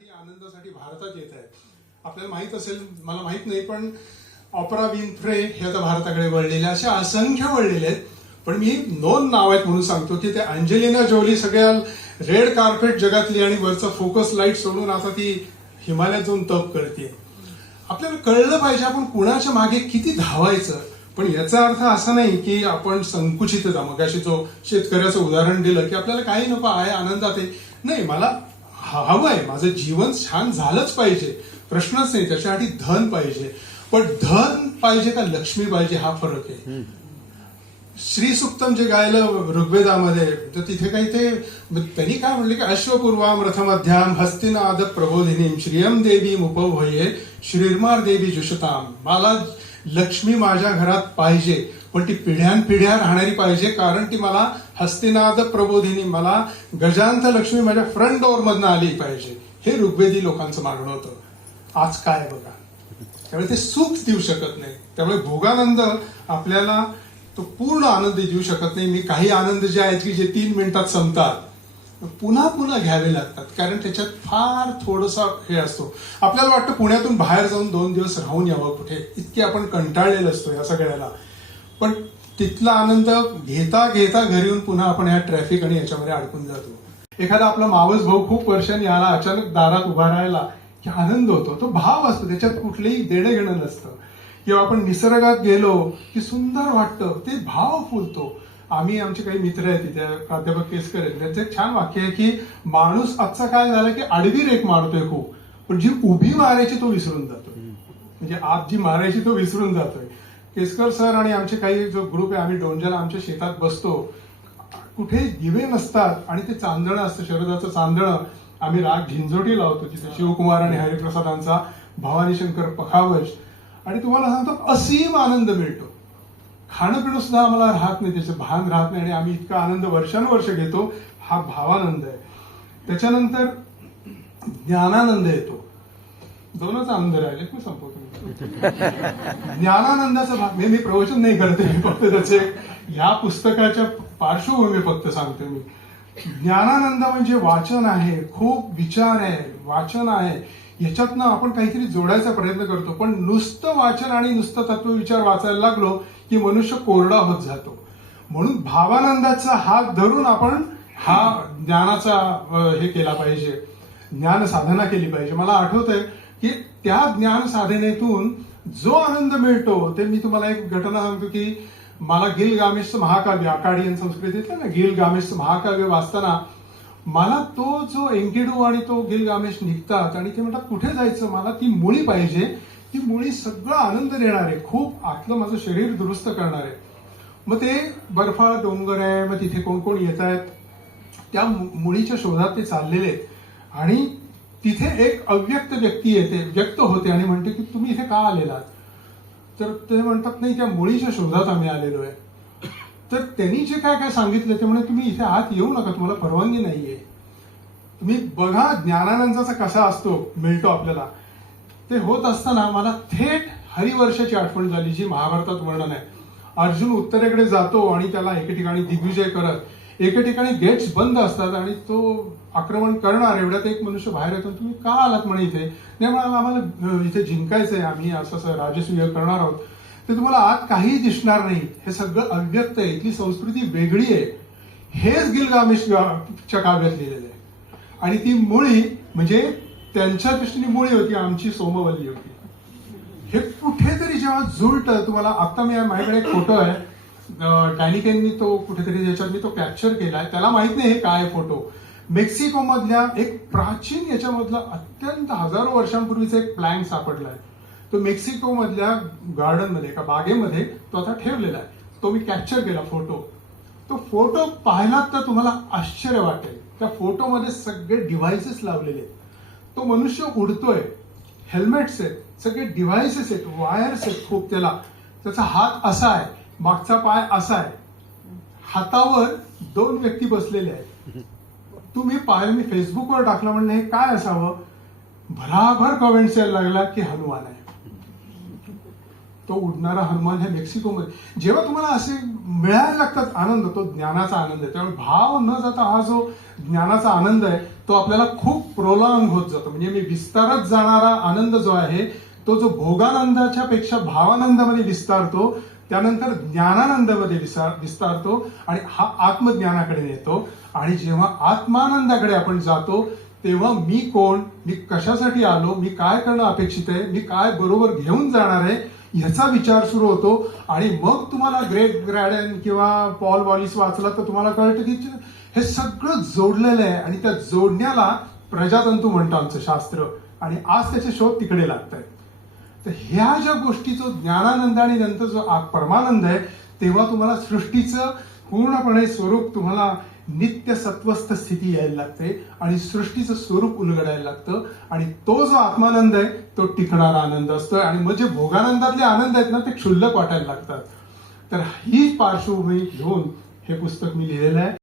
साठी आनंदासाठी भारतात येत आहेत. आपल्याला माहीत असेल मला माहीत नाही पण ऑपरा विनफ्रे हे आता भारताकडे वळलेले असे असंख्य वळलेले आहेत. पण मी दोन नाव आहेत म्हणून सांगतो की ते अंजेलिना जोली सगळ्या रेड कार्पेट जगातली आणि वरचा फोकस लाइट सोडून आता ती हिमालयात जाऊन तप करते. आपल्याला कळलं पाहिजे आपण कुणाच्या मागे किती धावायचं. पण याचा अर्थ असा नाही की आपण संकुचित मग अशी जो शेतकऱ्याचं उदाहरण दिलं की आपल्याला काही नको आहे आनंदात आहे. नाही मला हवं आहे माझं जीवन छान झालंच पाहिजे. प्रश्नच नाही त्याच्यासाठी धन पाहिजे. पण धन पाहिजे का लक्ष्मी पाहिजे हा फरक आहे. श्री सुक्तम जे गायलं ऋग्वेदामध्ये तर तिथे काही ते त्यांनी काय म्हणले की अश्वपूर्वाम रथमध्याम हस्तिनाद प्रबोधिनीम श्रियम देवी मुपवये श्रीर्मार देवी जुषताम. मला लक्ष्मी माझ्या घरात पाहिजे. पण ती पिढ्यानपिढ्या राहणारी पाहिजे कारण ती मला हस्तिनाद प्रबोधिनी मला गजांत लक्ष्मी माझ्या फ्रंट डोअर मधनं आली पाहिजे. हे ऋग्वेदी लोकांचं मागणं होतं. आज काय बघा? त्यामुळे ते सुख देऊ शकत नाही. त्यामुळे भोगानंद आपल्याला तो पूर्ण आनंद देऊ शकत नाही. मी काही आनंद जे आहेत की जे तीन मिनिटात संपतात पुन्हा पुन्हा घ्यावे लागतात. कारण त्याच्यात फार थोडसा हे असतो. आपल्याला वाटतं पुण्यातून बाहेर जाऊन दोन दिवस राहून यावं कुठे? इतके आपण कंटाळलेलं असतो या सगळ्याला. पण तिथला आनंद घेता घेता घरी येऊन पुन्हा आपण ह्या ट्रॅफिक आणि याच्यामध्ये अडकून जातो. एखादा आपला मावस भाऊ खूप वर्षांनी आला अचानक दारात उभा राहायला की आनंद होतो. तो भाव असतो त्याच्यात कुठलेही देणं घेणं नसतं. किंवा आपण निसर्गात गेलो की सुंदर वाटतं ते भाव फुलतो. आम्ही आमचे काही मित्र आहेत तिथे प्राध्यापक केसकर आहेत त्यांचं एक छान वाक्य आहे की माणूस आजचा काय झाला की आडवी रेक मारतोय खूप पण जी उभी मारायची तो विसरून जातोय. म्हणजे आत जी मारायची तो विसरून जातोय. केसकर सर आणि आमचे काही जो ग्रुप आहे आम्ही डोंजाला आमच्या शेतात बसतो कुठे दिवे नसतात आणि ते चांदणं असतं शरदाचं चांदणं आम्ही राग झिंझोटी लावतो तिथे शिवकुमार आणि हरिप्रसादांचा भवानी शंकर पखावश. आणि तुम्हाला सांगतो असीम आनंद मिळतो. खाणं पिणं सुद्धा आम्हाला राहत नाही त्याचं भान राहत नाही आणि आम्ही इतका आनंद वर्षानुवर्ष घेतो हा भावानंद आहे. त्याच्यानंतर ज्ञानानंद येतो. दोनच आमदार आले मी संपवतो ज्ञानानंदाचा भाग मी मी प्रवचन नाही करते मी फक्त त्याचे या पुस्तकाच्या पार्श्वभूमी फक्त सांगते मी. ज्ञानानंद म्हणजे वाचन आहे. खूप विचार आहे. वाचन आहे. याच्यातनं आपण काहीतरी जोडायचा प्रयत्न करतो. पण नुसतं वाचन आणि नुसतं तत्वविचार वाचायला लागलो की मनुष्य कोरडा होत जातो. म्हणून भावानंदाचा हात धरून आपण हा ज्ञानाचा हे केला पाहिजे. ज्ञान साधना केली पाहिजे. मला आठवत आहे की त्या ज्ञान साधनेतून जो आनंद मिळतो ते मी तुम्हाला एक घटना सांगतो की मला गिल गामेशचं महाकाव्य अकाडियन संस्कृतीतलं ना गिल गामेशचं महाकाव्य वाचताना मला तो जो एंकिडू आणि तो गिल गामेश निघतात आणि ते म्हणतात कुठे जायचं मला? ती मुळी पाहिजे. ती मुळी सगळं आनंद देणार आहे खूप आतलं माझं शरीर दुरुस्त करणार. आहे मग ते बर्फाळ डोंगर आहे मग तिथे कोण कोण येत आहेत त्या मुळीच्या शोधात ते चाललेले आहेत. आणि तिथे एक अव्यक्त व्यक्ती येते व्यक्त होते आणि म्हणते की तुम्ही इथे का आलेलात? तर ते म्हणतात नाही त्या मुळीच्या शोधात आम्ही आलेलो आहे. तर त्यांनी जे काय काय सांगितलं ते म्हणे तुम्ही इथे आत येऊ नका तुम्हाला परवानगी नाहीये. तुम्ही बघा ज्ञानानंदाचा कसा असतो मिळतो आपल्याला. ते होत असताना मला थेट हरिवर्षाची आठवण झाली जी महाभारतात वर्णन आहे. अर्जुन उत्तरेकडे जातो आणि त्याला एके ठिकाणी दिग्विजय करत एके ठिकाणी गेट्स बंद असतात आणि तो आक्रमण करणार एवढ्यात एक मनुष्य बाहेर येतो तुम्ही का आलात म्हणे इथे? त्यामुळे आम्हाला इथे इथे जिंकायचंय आम्ही असं असं राजस्वीय करणार आहोत. ते तुम्हाला आत काहीही दिसणार नाही. हे सगळं अव्यक्त आहे. इथली संस्कृती वेगळी आहे. हेच गिलगामेश च्या काव्यात लिहिलेलं आहे. आणि ती मुळी म्हणजे त्यांच्या दृष्टीने मुळी होती आमची सोमवल्ली होती. हे कुठेतरी जेव्हा जुळतं तुम्हाला आता मी माझ्याकडे फोटो आहे. डॅनिकेननी तो कुठेतरी ज्याच्यात मी तो कॅप्चर केलाय त्याला माहीत नाही हे काय फोटो मेक्सिको मधल्या एक प्राचीन याच्यामधला अत्यंत हजारो वर्षांपूर्वीचा एक प्लॅन सापडलाय. तो मेक्सिको मधल्या गार्डनमध्ये एका बागेमध्ये तो आता ठेवलेला आहे. तो मी कॅप्चर केला फोटो तो फोटो पाहिलात तर तुम्हाला आश्चर्य वाटेल. त्या फोटोमध्ये सगळे डिव्हायसेस लावलेले तो मनुष्य उडतोय. हेल्मेट्स आहेत. सगळे डिव्हायसेस आहेत. वायर्स आहेत खूप त्याला. त्याचा हात असा आहे. मागचा पाय असा आहे. हातावर दोन व्यक्ती बसलेले आहेत. तुम्ही पाहिलं मी फेसबुकवर टाकलं म्हणणं हे काय असावं? भराभर कमेंट्स यायला लागला की हनुमान आहे. तो उडणारा हनुमान हे मेक्सिकोमध्ये. जेव्हा तुम्हाला असे मिळायला लागतात आनंद तो ज्ञानाचा आनंद आहे. त्यामुळे भाव न जाता हा जो ज्ञानाचा आनंद आहे तो आपल्याला खूप प्रोलॉंग होत जातो. म्हणजे मी विस्तारत जाणारा आनंद जो आहे तो जो भोगानंदाच्या पेक्षा भावानंदामध्ये विस्तारतो त्यानंतर ज्ञानानंदामध्ये विसार विस्तारतो आणि हा आत्मज्ञानाकडे नेतो. आणि जेव्हा आत्मानंदाकडे आपण जातो तेव्हा मी कोण मी कशासाठी आलो मी काय करणं अपेक्षित आहे मी काय बरोबर घेऊन जाणार आहे ह्याचा विचार सुरू होतो. आणि मग तुम्हाला ग्रेट ग्रॅडन किंवा पॉल वॉलिस वाचला तर तुम्हाला कळतं की हे सगळं जोडलेलं आहे. आणि त्या जोडण्याला प्रजातंतू म्हणतो आमचं शास्त्र. आणि आज त्याचे शोध तिकडे लागत आहेत तर ह्या ज्या गोष्टी जो ज्ञानानंद आणि नंतर जो परमानंद आहे तेव्हा तुम्हाला सृष्टीचं पूर्णपणे स्वरूप तुम्हाला नित्य सत्वस्थ स्थिती यायला लागते आणि सृष्टीचं स्वरूप उलगडायला लागतं. आणि तो जो आत्मानंद आहे तो टिकणारा आनंद असतो आणि मग जे भोगानंदातले आनंद आहेत ना ते क्षुल्लक वाटायला लागतात. तर ही पार्श्वभूमी घेऊन हे पुस्तक मी लिहिलेलं आहे.